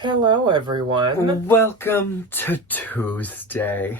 Hello, everyone. Welcome to Tuesday.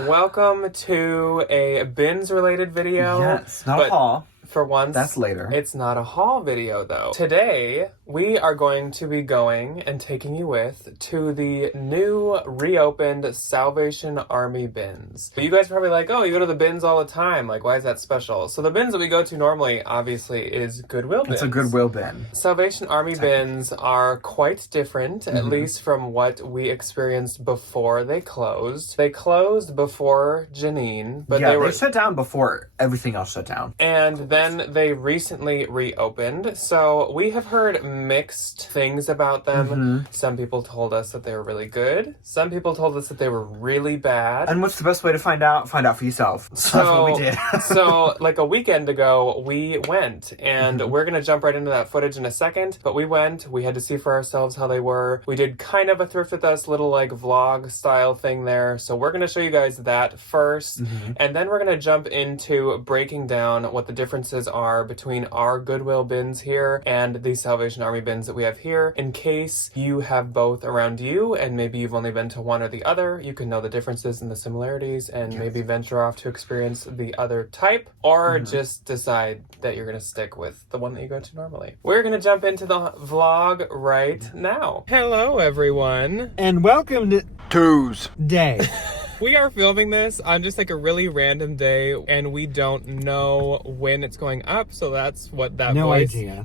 Welcome to a bins-related video. Yes, not a haul. For once, That's later. It's not a haul video, though. Today, we are going to be going and taking you with to the new reopened Salvation Army bins. You guys are probably like, oh, you go to the bins all the time. Like, why is that special? So the bins that we go to normally, obviously, is Goodwill bins. It's a Goodwill bin. Salvation Army bins are quite different, at least from what we experienced before they closed. They closed before Janine, but they shut down before everything else shut down. And then they recently reopened. So we have heard mixed things about them. Some people told us that they were really good. Some people told us that they were really bad. And what's the best way to find out? Find out for yourself. So that's what we did. So like a weekend ago, we went, and we're going to jump right into that footage in a second. But we went, we had to see for ourselves how they were. We did kind of a thrift with us little like vlog style thing there. So we're going to show you guys that first. And then we're going to jump into breaking down what the differences are between our Goodwill bins here and the Salvation Army bins that we have here. In case you have both around you and maybe you've only been to one or the other, you can know the differences and the similarities and maybe venture off to experience the other type, or just decide that you're going to stick with the one that you go to normally. We're going to jump into the vlog right now. Hello, everyone. And welcome to Tuesday. We are filming this on just like a really random day, and we don't know when it's going up, so that's what that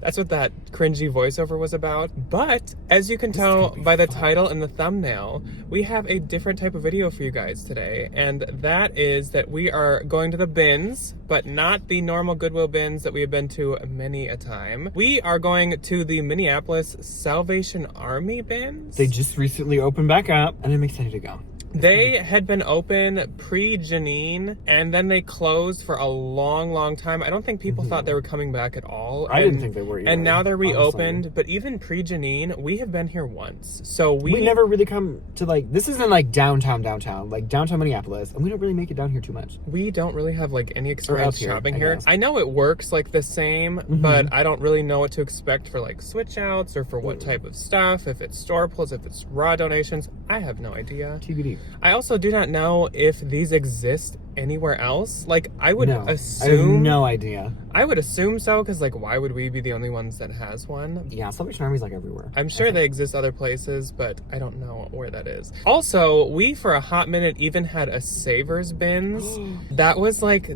that's what that cringy voiceover was about. But as you can tell by the title and the thumbnail, we have a different type of video for you guys today, and that is that we are going to the bins, but not the normal Goodwill bins that we have been to many a time. We are going to the Minneapolis Salvation Army bins. They just recently opened back up, and I'm excited to go. They had been open pre-Janine, and then they closed for a long, long time. I don't think people thought they were coming back at all. I didn't think they were either. And now they're reopened, but even pre-Janine, we have been here once. So we never really come to like, this isn't like downtown, like downtown Minneapolis, and we don't really make it down here too much. We don't really have like any experience shopping here. Guess. I know it works like the same, but I don't really know what to expect for like switch outs or for what type of stuff, if it's store pulls, if it's raw donations. I have no idea. TBD. I also do not know if these exist anywhere else. Like, I would assume... I have no idea. I would assume so, because, like, why would we be the only ones that has one? Yeah, Salvation Army's, like, everywhere. I'm sure they exist other places, but I don't know where that is. Also, we, for a hot minute, even had a Savers bins. That was, like...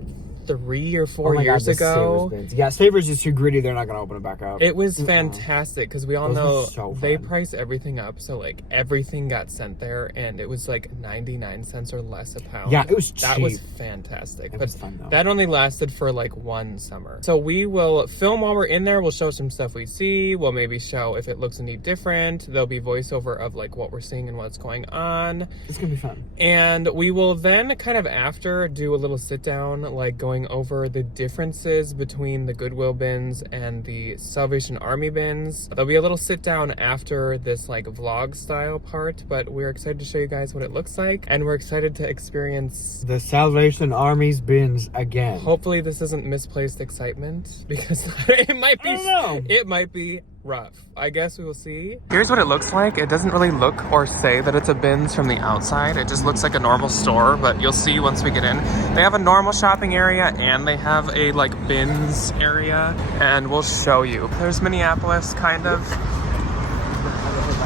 3 or 4 years ago. Yeah, Savers is too gritty. They're not going to open it back up. It was fantastic because we all know so they price everything up. So like everything got sent there, and it was like 99 cents or less a pound. Yeah, it was cheap. That was fantastic. It was fun though. That only lasted for like one summer. So we will film while we're in there. We'll show some stuff we see. We'll maybe show if it looks any different. There'll be voiceover of like what we're seeing and what's going on. It's going to be fun. And we will then kind of after do a little sit down, like going over the differences between the Goodwill bins and the Salvation Army bins. There'll be a little sit down after this like vlog style part, but we're excited to show you guys what it looks like, and we're excited to experience the Salvation Army's bins again. Hopefully this isn't misplaced excitement, because it might be. I don't know. It might be rough. I guess we will see. Here's what it looks like. It doesn't really look or say that it's a bins from the outside. It just looks like a normal store, but you'll see once we get in. They have a normal shopping area, and they have a like bins area, and we'll show you. There's Minneapolis, kind of.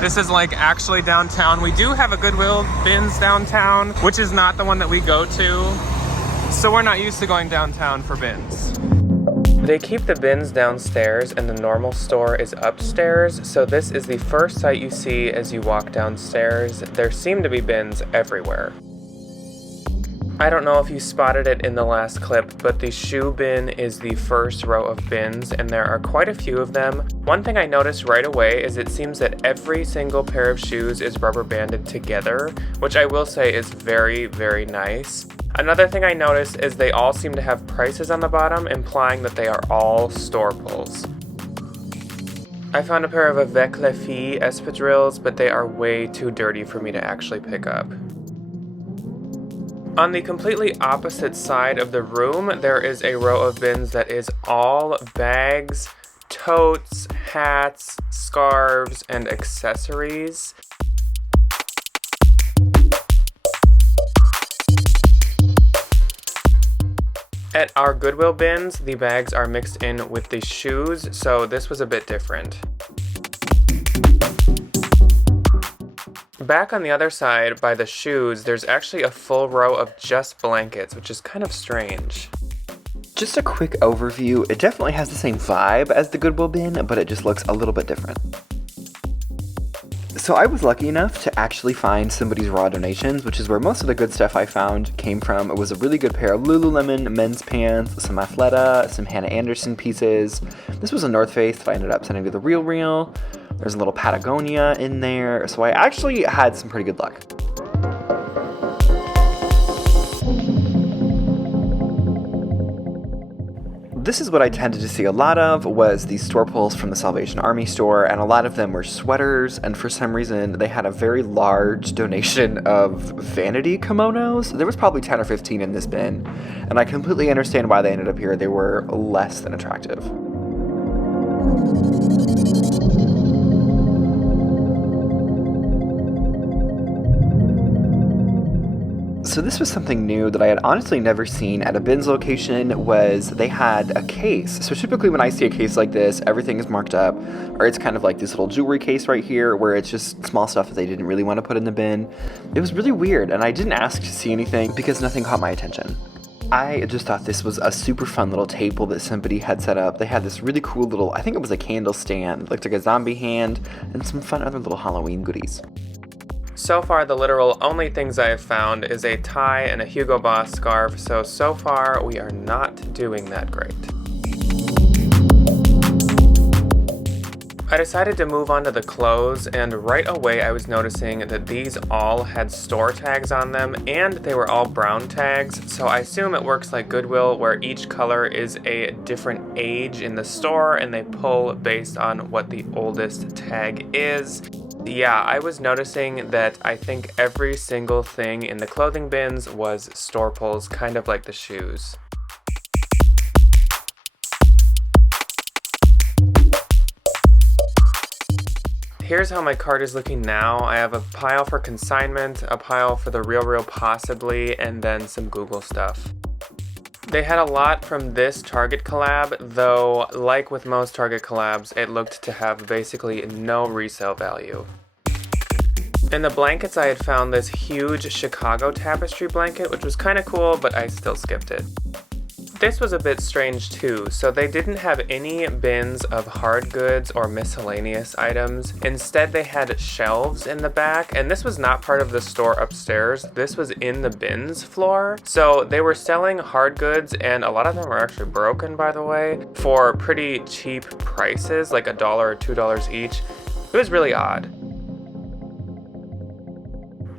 This is like actually downtown. We do have a Goodwill bins downtown, which is not the one that we go to. So we're not used to going downtown for bins. They keep the bins downstairs and the normal store is upstairs, so this is the first sight you see as you walk downstairs. There seem to be bins everywhere. I don't know if you spotted it in the last clip, but the shoe bin is the first row of bins, and there are quite a few of them. One thing I noticed right away is it seems that every single pair of shoes is rubber banded together, which I will say is very, very nice. Another thing I noticed is they all seem to have prices on the bottom, implying that they are all store pulls. I found a pair of Avec les Filles espadrilles, but they are way too dirty for me to actually pick up. On the completely opposite side of the room, there is a row of bins that is all bags, totes, hats, scarves, and accessories. At our Goodwill bins, the bags are mixed in with the shoes, so this was a bit different. Back on the other side, by the shoes, there's actually a full row of just blankets, which is kind of strange. Just a quick overview, it definitely has the same vibe as the Goodwill bin, but it just looks a little bit different. So I was lucky enough to actually find somebody's raw donations, which is where most of the good stuff I found came from. It was a really good pair of Lululemon men's pants, some Athleta, some Hannah Anderson pieces. This was a North Face that I ended up sending to the Real. There's a little Patagonia in there, so I actually had some pretty good luck. This is what I tended to see a lot of, was these store pulls from the Salvation Army store, and a lot of them were sweaters, and for some reason they had a very large donation of vanity kimonos. There was probably 10 or 15 in this bin, and I completely understand why they ended up here. They were less than attractive. So this was something new that I had honestly never seen at a bins location, was they had a case. So typically when I see a case like this, everything is marked up, or it's kind of like this little jewelry case right here where it's just small stuff that they didn't really want to put in the bin. It was really weird, and I didn't ask to see anything because nothing caught my attention. I just thought this was a super fun little table that somebody had set up. They had this really cool little, I think it was a candle stand, it looked like a zombie hand, and some fun other little Halloween goodies. So far, the literal only things I have found is a tie and a Hugo Boss scarf, so far we are not doing that great. I decided to move on to the clothes, and right away I was noticing that these all had store tags on them, and they were all brown tags, so I assume it works like Goodwill, where each color is a different age in the store, and they pull based on what the oldest tag is. Yeah, I was noticing that I think every single thing in the clothing bins was store pulls, kind of like the shoes. Here's how my cart is looking now. I have a pile for consignment, a pile for the Real possibly, and then some Google stuff. They had a lot from this Target collab, though like with most Target collabs, it looked to have basically no resale value. In the blankets, I had found this huge Chicago tapestry blanket, which was kind of cool, but I still skipped it. This was a bit strange too, so they didn't have any bins of hard goods or miscellaneous items. Instead, they had shelves in the back, and this was not part of the store upstairs. This was in the bins floor. So they were selling hard goods, and a lot of them were actually broken, by the way, for pretty cheap prices, like $1 or $2 each. It was really odd.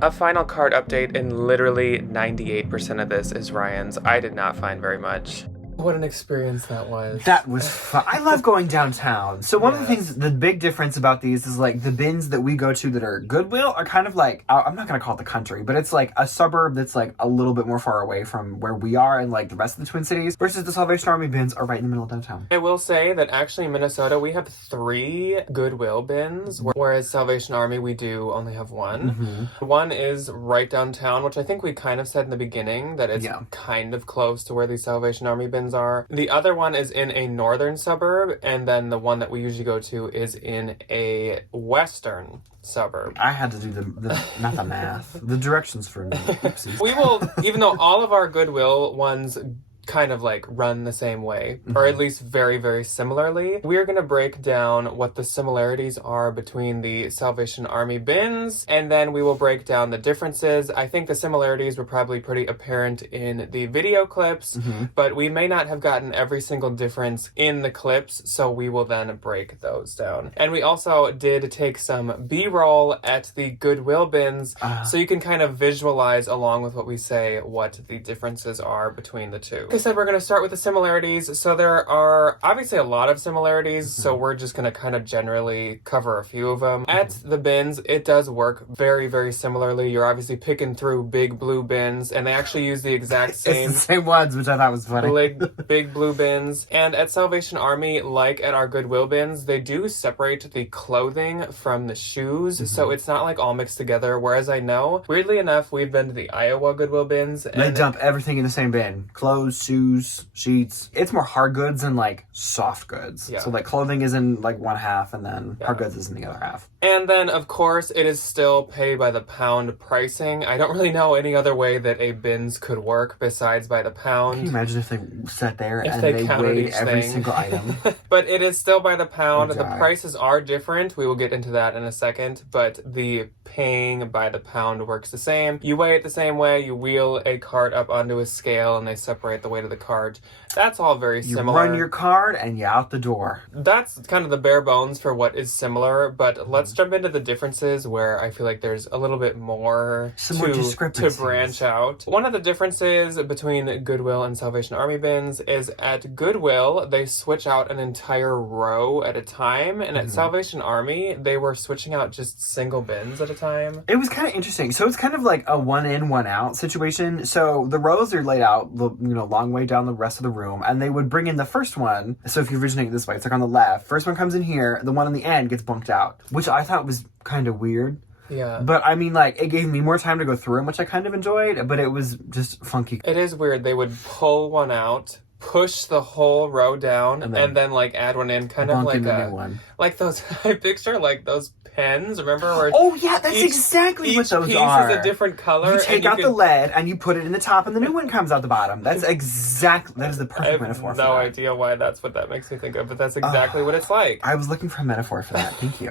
A final cart update, and literally 98% of this is Ryan's. I did not find very much. What an experience that was. That was fun. I love going downtown. So one of the things, the big difference about these is like the bins that we go to that are Goodwill are kind of like, I'm not going to call it the country, but it's like a suburb that's like a little bit more far away from where we are and like the rest of the Twin Cities, versus the Salvation Army bins are right in the middle of downtown. I will say that actually in Minnesota we have 3 Goodwill bins, whereas Salvation Army we do only have 1. Mm-hmm. One is right downtown, which I think we kind of said in the beginning that it's kind of close to where the Salvation Army bins are. The other one is in a northern suburb, and then the one that we usually go to is in a western suburb. I had to do not the math, the directions for me. Oopsies. We will, even though all of our Goodwill ones kind of like run the same way, or at least very, very similarly, we're going to break down what the similarities are between the Salvation Army bins, and then we will break down the differences. I think the similarities were probably pretty apparent in the video clips, but we may not have gotten every single difference in the clips, so we will then break those down. And we also did take some B-roll at the Goodwill bins, so you can kind of visualize along with what we say what the differences are between the two. I said, we're going to start with the similarities. So there are obviously a lot of similarities, so we're just going to kind of generally cover a few of them. At the bins, it does work very, very similarly. You're obviously picking through big blue bins, and they actually use the exact same... It's the same ones, which I thought was funny. big blue bins. And at Salvation Army, like at our Goodwill bins, they do separate the clothing from the shoes, so it's not like all mixed together. Whereas I know, weirdly enough, we've been to the Iowa Goodwill bins. And they dump everything in the same bin. Clothes, shoes, sheets. It's more hard goods and like soft goods. Yeah. So like clothing is in like one half and then hard goods is in the other half. And then, of course, it is still pay by the pound pricing. I don't really know any other way that a bins could work besides by the pound. Can you imagine if they sat there If and they they counted weighed each every thing. single item? But it is still by the pound. Oh, The God. prices are different. We will get into that in a second. But the paying by the pound works the same. You weigh it the same way. You wheel a cart up onto a scale and they separate the weight of the cart. That's all very You similar. run your card and you out the door. That's kind of the bare bones for what is similar, but let's jump into the differences where I feel like there's a little bit more Some more to discrepancies. branch out. One of the differences between Goodwill and Salvation Army bins is at Goodwill, they switch out an entire row at a time, and at Salvation Army, they were switching out just single bins at a time. It was kind of interesting. So it's kind of like a one in, one out situation. So the rows are laid out, long way down the rest of the room, and they would bring in the first one. So if you originate this way, it's like on the left. First one comes in here, the one on the end gets bunked out, which I thought was kind of weird. Yeah. But I mean, like, it gave me more time to go through them, which I kind of enjoyed, but it was just funky. It is weird. They would pull one out, push the whole row down, and then like add one in, kind of Bunk like in the new one. like those. I picture like those pens. Remember where? Oh yeah, that's exactly what those each are. piece is a different color. You take out the lead and you put it in the top, and the new one comes out the bottom. That is the perfect metaphor for that. No idea why that's what that makes me think of, but that's exactly what it's like. I was looking for a metaphor for that. Thank you.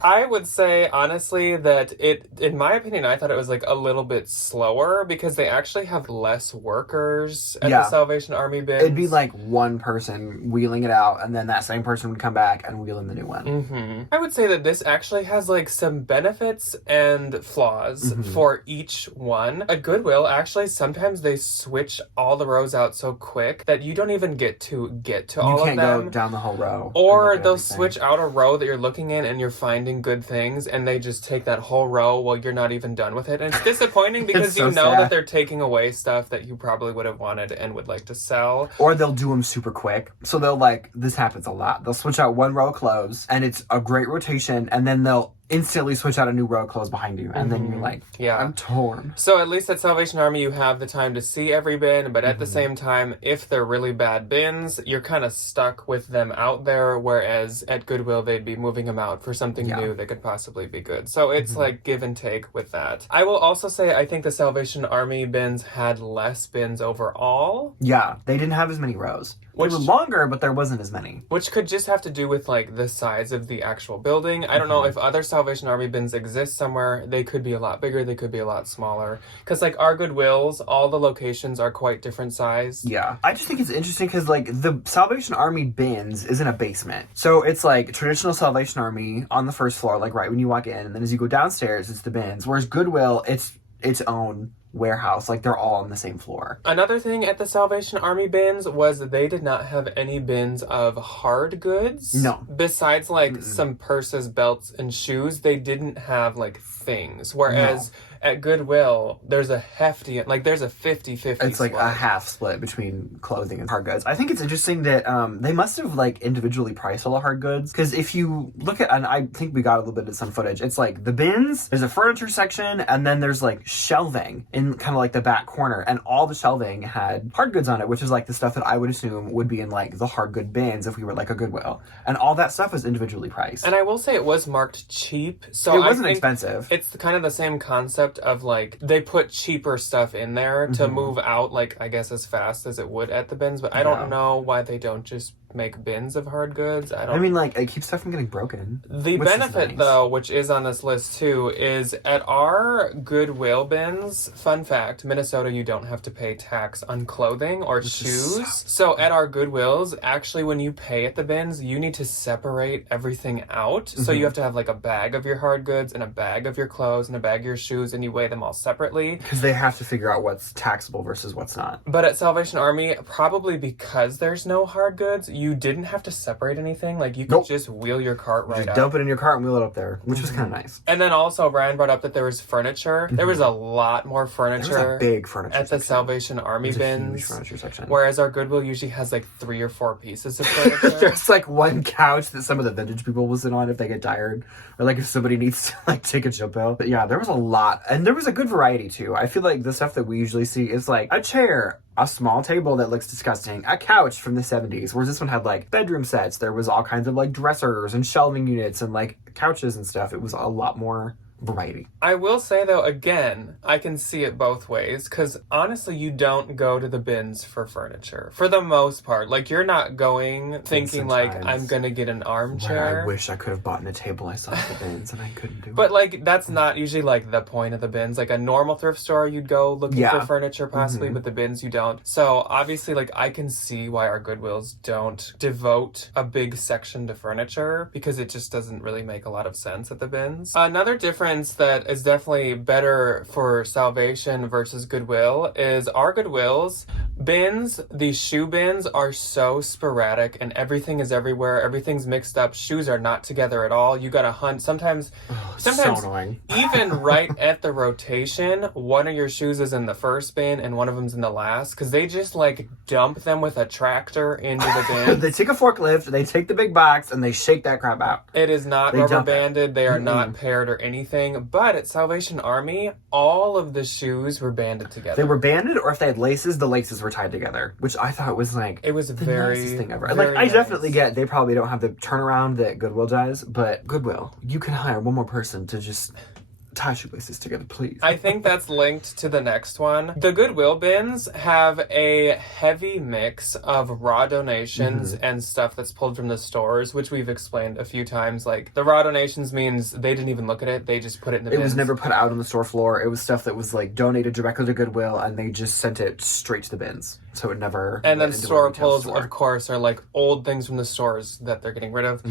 I would say, honestly, that in my opinion, I thought it was like a little bit slower because they actually have less workers at the Salvation Army bins. It'd be like one person wheeling it out, and then that same person would come back and wheel in the new one. I would say that this actually has like some benefits and flaws for each one. At Goodwill, actually, sometimes they switch all the rows out so quick that you don't even get to all of them. You can't go down the whole row. Or they'll switch out a row that you're looking in and you're finding good things, and they just take that whole row while you're not even done with it. And it's disappointing because so you know sad. that they're taking away stuff that you probably would have wanted and would like to sell. Or they'll do them super quick. So this happens a lot. They'll switch out one row of clothes, and it's a great rotation, and then they'll instantly switch out a new row of clothes behind you, and then you're like, I'm torn. So at least at Salvation Army, you have the time to see every bin, but at the same time, if they're really bad bins, you're kind of stuck with them out there, whereas at Goodwill, they'd be moving them out for something new that could possibly be good. So it's like give and take with that. I will also say, I think the Salvation Army bins had less bins overall. Yeah, they didn't have as many rows. They were longer, but there wasn't as many. Which could just have to do with like the size of the actual building. I don't know if other Salvation Army bins exist somewhere. They could be a lot bigger. They could be a lot smaller. Because like our Goodwills, all the locations are quite different sized. Yeah. I just think it's interesting because like the Salvation Army bins is in a basement. So it's like traditional Salvation Army on the first floor, like right when you walk in. And then as you go downstairs, it's the bins. Whereas Goodwill, it's its own warehouse. Like they're all on the same floor. Another thing at the Salvation Army bins was that they did not have any bins of hard goods. No. Besides like some purses, belts, and shoes, they didn't have like things. Whereas at Goodwill, there's a hefty, like there's a 50-50 It's like split. a half split between clothing and hard goods. I think it's interesting that they must have like individually priced all the hard goods. Because if you look at, and I think we got a little bit of some footage, it's like the bins, there's a furniture section, and then there's like shelving in kind of like the back corner. And all the shelving had hard goods on it, which is like the stuff that I would assume would be in like the hard good bins if we were like a Goodwill. And all that stuff was individually priced. And I will say it was marked cheap. So it wasn't I think expensive. It's kind of the same concept of like they put cheaper stuff in there to move out like I guess as fast as it would at the bins, but I don't know why they don't just make bins of hard goods. I mean, like, it keeps stuff from getting broken. The which is benefit, nice. though, which is on this list too, is at our Goodwill bins, fun fact, Minnesota, you don't have to pay tax on clothing or shoes. So at our Goodwills, actually, when you pay at the bins, you need to separate everything out. So you have to have like a bag of your hard goods and a bag of your clothes and a bag of your shoes, and you weigh them all separately. Because they have to figure out what's taxable versus what's not. But at Salvation Army, probably because there's no hard goods, you didn't have to separate anything. Like, you could just wheel your cart right Just up. dump it in your cart and wheel it up there, which was kind of nice. And then also, Brian brought up that there was furniture. There was a lot more furniture. There was a big furniture at the Salvation Army There's a huge bins. furniture section. Whereas our Goodwill usually has like 3 or 4 pieces of furniture. There's like one couch that some of the vintage people will sit on if they get tired, or like if somebody needs to like take a chill pill. But yeah, there was a lot, and there was a good variety too. I feel like the stuff that we usually see is like a chair, a small table that looks disgusting, a couch from the 70s, whereas this one had like bedroom sets. There was all kinds of like dressers and shelving units and like couches and stuff. It was a lot more variety. I will say though, again, I can see it both ways, because honestly, you don't go to the bins for furniture for the most part. Like, you're not going thinking like, I'm gonna get an armchair. I wish I could have bought a table I saw at the bins and I couldn't do it. But like, that's not usually like the point of the bins. Like a normal thrift store, you'd go looking for furniture possibly, but the bins you don't. So obviously, like, I can see why our Goodwills don't devote a big section to furniture, because it just doesn't really make a lot of sense at the bins. Another difference that is definitely better for Salvation versus Goodwill is our Goodwills bins. These shoe bins are so sporadic and everything is everywhere. Everything's mixed up. Shoes are not together at all. You gotta hunt. Sometimes so annoying. Even right at the rotation, one of your shoes is in the first bin and one of them's in the last, because they just like dump them with a tractor into the bin. They take a forklift, they take the big box, and they shake that crap out. It is not rubber banded. They are not paired or anything. But at Salvation Army, all of the shoes were banded together. They were banded, or if they had laces, the laces were tied together, which I thought was like it was the very nicest thing ever. very Like, I nice. definitely get they probably don't have the turnaround that Goodwill does, but Goodwill, you can hire one more person to just tie shoelaces together, please. I think that's linked to the next one. The Goodwill bins have a heavy mix of raw donations and stuff that's pulled from the stores, which we've explained a few times. Like, the raw donations means they didn't even look at it, they just put it in the bins. It was never put out on the store floor. It was stuff that was like donated directly to Goodwill, and they just sent it straight to the bins. So it never And then went into a store retail pulls, store. of course, are like old things from the stores that they're getting rid of.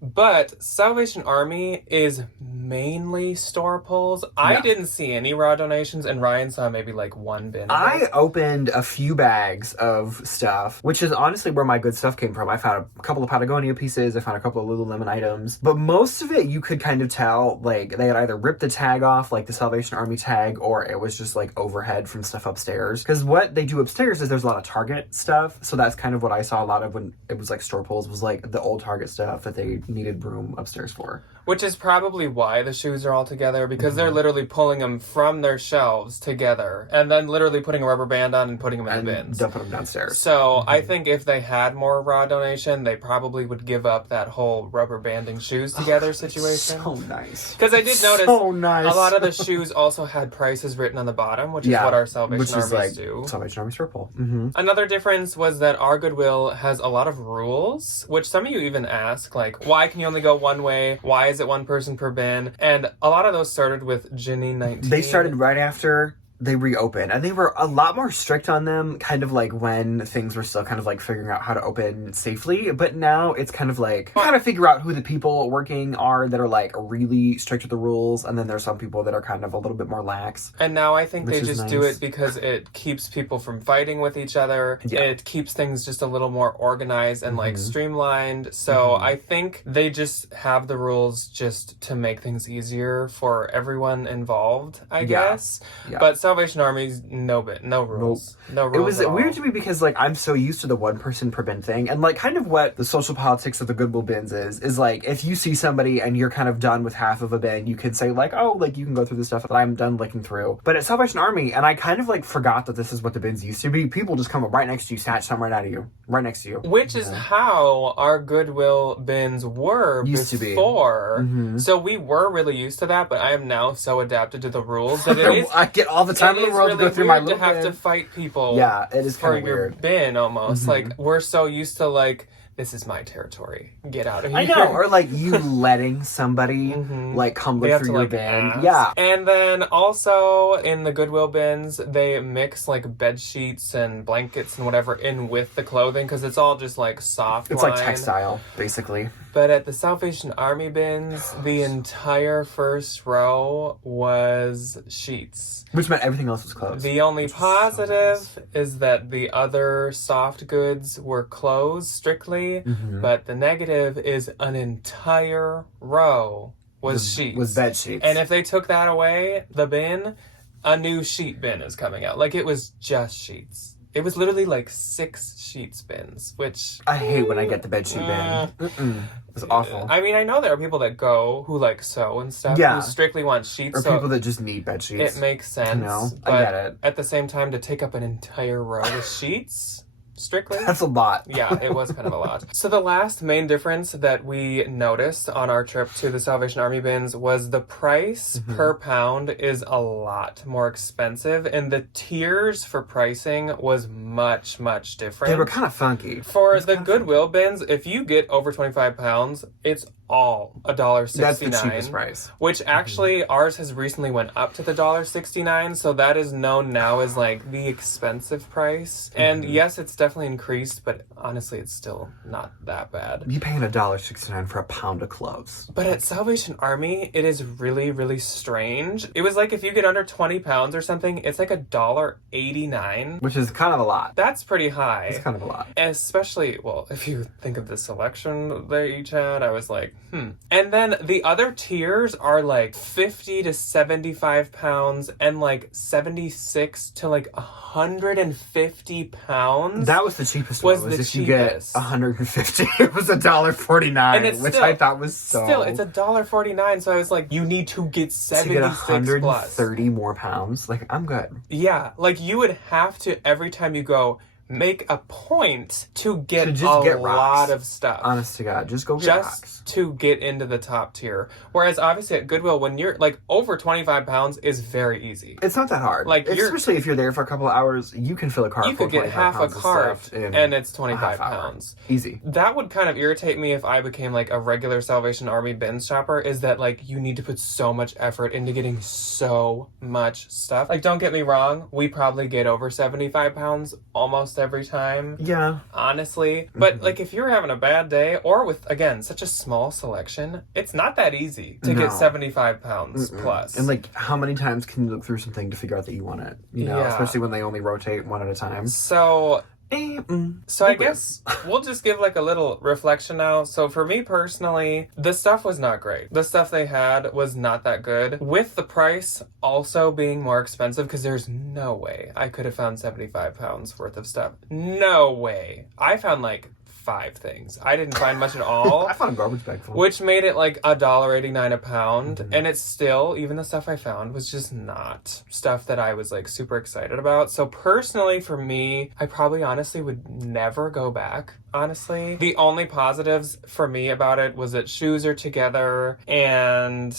But Salvation Army is mainly store pulls. I didn't see any raw donations, and Ryan saw maybe like one bin. I opened a few bags of stuff, which is honestly where my good stuff came from. I found a couple of Patagonia pieces, I found a couple of Lululemon items, but most of it you could kind of tell, like, they had either ripped the tag off, like the Salvation Army tag, or it was just like overhead from stuff upstairs. Because what they do upstairs is there's a lot of Target stuff, so that's kind of what I saw a lot of when it was like store pulls, was like the old Target stuff that they needed room upstairs for. Which is probably why the shoes are all together, because they're literally pulling them from their shelves together and then literally putting a rubber band on and putting them in the bins. Dumping them downstairs. So I think if they had more raw donation, they probably would give up that whole rubber banding shoes together situation. So nice. Because I did notice so nice. a lot of the shoes also had prices written on the bottom, which is what our Salvation Armies do. Salvation Army Circle. Another difference was that our Goodwill has a lot of rules, which some of you even ask, like, why can you only go one way? Why is it one person per bin? And a lot of those started with Ginny 19. They started right after they reopened, and they were a lot more strict on them, kind of like when things were still kind of like figuring out how to open safely. But now it's kind of like, you gotta figure out who the people working are that are like really strict with the rules, and then there's some people that are kind of a little bit more lax. And now I think they just do nice. it because it keeps people from fighting with each other. Yeah. It keeps things just a little more organized and like streamlined. So I think they just have the rules just to make things easier for everyone involved, I guess. Yeah. But Salvation Army's no rules. No rules. It was at all. weird to me because like I'm so used to the one person per bin thing, and like kind of what the social politics of the Goodwill bins is like if you see somebody and you're kind of done with half of a bin, you can say like, oh, like you can go through the stuff that I'm done looking through. But at Salvation Army, and I kind of like forgot that this is what the bins used to be. People just come up right next to you, snatch something right out of you, right next to you. Which is how our Goodwill bins were Used to be. before. So we were really used to that, but I am now so adapted to the rules that it is. I get all the time in the world really to go through my weird little to have bin. to fight people. Yeah, it is for kind of your weird. bin almost. Like we're so used to like this is my territory. Get out of here. I know, or like you letting somebody like come They look have through to, your like, bin. ask. Yeah. And then also in the Goodwill bins, they mix like bed sheets and blankets and whatever in with the clothing because it's all just like soft It's line. like textile, basically. But at the Salvation Army bins, the entire first row was sheets. Which meant everything else was closed. The only positive is that the other soft goods were closed strictly, but the negative is an entire row was sheets. Was bed sheets. And if they took that away, the bin, a new sheet bin is coming out. Like, it was just sheets. It was literally like 6 sheets bins, which... I hate when I get the bedsheet bin. It's awful. I mean, I know there are people that go who like sew and stuff Yeah. who strictly want sheets. Or so people that just need bed sheets. it makes sense. No, but I get it. at the same time, to take up an entire row of sheets, strictly... That's a lot. Yeah, it was kind of a lot. So the last main difference that we noticed on our trip to the Salvation Army bins was the price per pound is a lot more expensive, and the tiers for pricing was much, much different. They were kind of funky. For the Goodwill bins, if you get over 25 pounds, it's all $1.69. That's the cheapest price. Which actually, ours has recently went up to the $1.69, so that is known now as like the expensive price. And yes, it's definitely increased, but honestly, it's still not that bad. You paying $1.69 for a pound of clothes. But at Salvation Army, it is really, really strange. It was like if you get under 20 pounds or something, it's like $1.89. Which is kind of a lot. That's pretty high. It's kind of a lot. Especially, well, if you think of the selection that they each had, I was like, And then the other tiers are like 50 to 75 pounds and like 76 to like 150 pounds. That was the cheapest Was one. the If you get cheapest. 150, it was $1.49, And it's which still- I thought was so... Still, it's $1.49, so I was like, you need to get to 76 get plus. 130 more pounds. Like, I'm good. Yeah, like you would have to, every time you go, make a point to get To just a get lot rocks. of stuff. Honest to God, just go get Just rocks. to get into the top tier. Whereas obviously at Goodwill, when you're like over 25 pounds is very easy. It's not that hard. Like, especially if you're there for a couple of hours, you can fill a cart You full could of get 25 half a pounds of cart stuff in and it's a 25 half hour. pounds. Easy. That would kind of irritate me if I became like a regular Salvation Army bin shopper, is that like you need to put so much effort into getting so much stuff. Like, don't get me wrong, we probably get over 75 pounds almost every time. Yeah. Honestly, but like if you're having a bad day or with again such a small selection, it's not that easy to No. get 75 pounds plus. And like, how many times can you look through something to figure out that you want it? You know, Yeah. especially when they only rotate one at a time. so So I guess we'll just give like a little reflection now. So for me personally, the stuff was not great. The stuff they had was not that good. With the price also being more expensive, because there's no way I could have found 75 pounds worth of stuff. No way. I found like 5 things. I didn't find much at all. I found a garbage bag full. Which made it like $1.89 a pound. And it's still, even the stuff I found was just not stuff that I was like super excited about. So personally for me, I probably honestly would never go back. Honestly, the only positives for me about it was that shoes are together and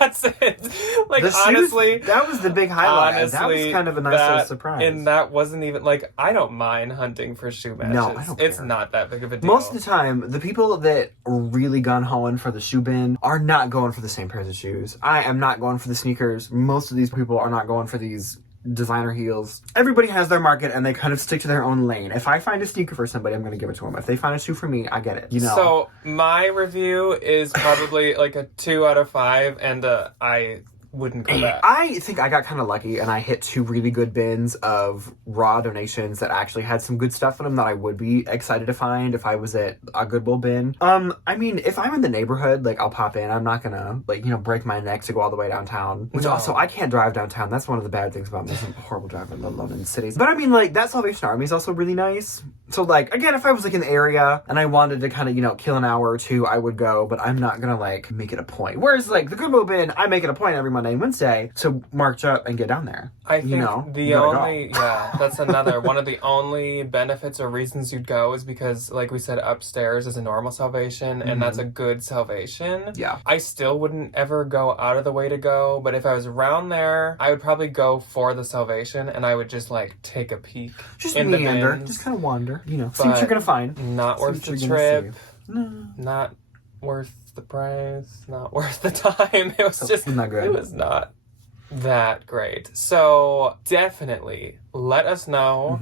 that's it. Like, The shoes, honestly, that was the big highlight. That was kind of a nice little surprise. And that wasn't even like, I don't mind hunting for shoe matches. No, I don't It's care. not that big of a deal. Most of the time, the people that really gun hoeing for the shoe bin are not going for the same pairs of shoes. I am not going for the sneakers. Most of these people are not going for these designer heels. Everybody has their market and they kind of stick to their own lane. If I find a sneaker for somebody, I'm going to give it to them. If they find a shoe for me, I get it. You know. So my review is probably like a 2 out of 5, and I wouldn't go back. I think I got kind of lucky and I hit 2 really good bins of raw donations that actually had some good stuff in them that I would be excited to find if I was at a Goodwill bin. I mean, if I'm in the neighborhood, like, I'll pop in. I'm not gonna, like, you know, break my neck to go all the way downtown. Which No. also, I can't drive downtown. That's one of the bad things about me. I'm a horrible driver, let alone in cities. But I mean, like, that Salvation Army is also really nice. So, like, again, if I was, like, in the area and I wanted to kind of, you know, kill an hour or 2, I would go. But I'm not gonna, like, make it a point. Whereas, like, the Goodwill bin, I make it a point every Monday and Wednesday to march up and get down there. I think you know, the you gotta only, that's another one of the only benefits or reasons you'd go is because, like we said, upstairs is a normal salvation, and that's a good salvation. Yeah. I still wouldn't ever go out of the way to go, but if I was around there, I would probably go for the salvation, and I would just like take a peek Just in the meander. bins. Just kind of wander. here. You know, see what you're gonna find. Not See worth what the you're trip. gonna see. No. Not worth the price. Not worth the time. It was just not good. It was not that great. So definitely let us know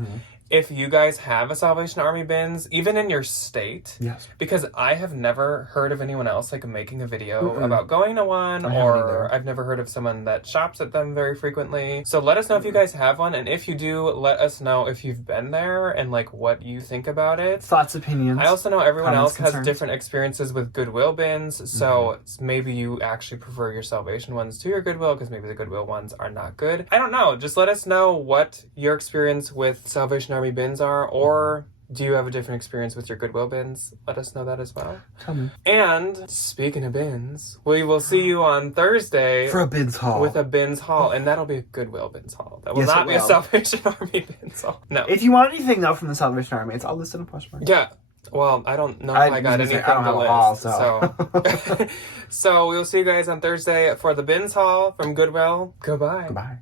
if you guys have a Salvation Army bins, even in your state. Yes. Because I have never heard of anyone else like making a video about going to one, I haven't or either. I've never heard of someone that shops at them very frequently. So let us know if you guys have one, and if you do, let us know if you've been there and like what you think about it. Thoughts, opinions. I also know everyone comments, else has concerns. different experiences with Goodwill bins, so maybe you actually prefer your Salvation ones to your Goodwill, because maybe the Goodwill ones are not good. I don't know. Just let us know what your experience with Salvation Army bins are, or do you have a different experience with your Goodwill bins? Let us know that as well. Tell me. And speaking of bins, we will see you on Thursday For a bins haul. with a bins haul, and that'll be a Goodwill bins haul. That will Yes, not it be a will. Salvation Army bins haul. No. If you want anything though from the Salvation Army, it's all listed in Poshmark. Yeah. Well, I don't know if I I got was gonna anything say, I don't to have a list. haul, so. So we'll see you guys on Thursday for the bins haul from Goodwill. Goodbye. Goodbye.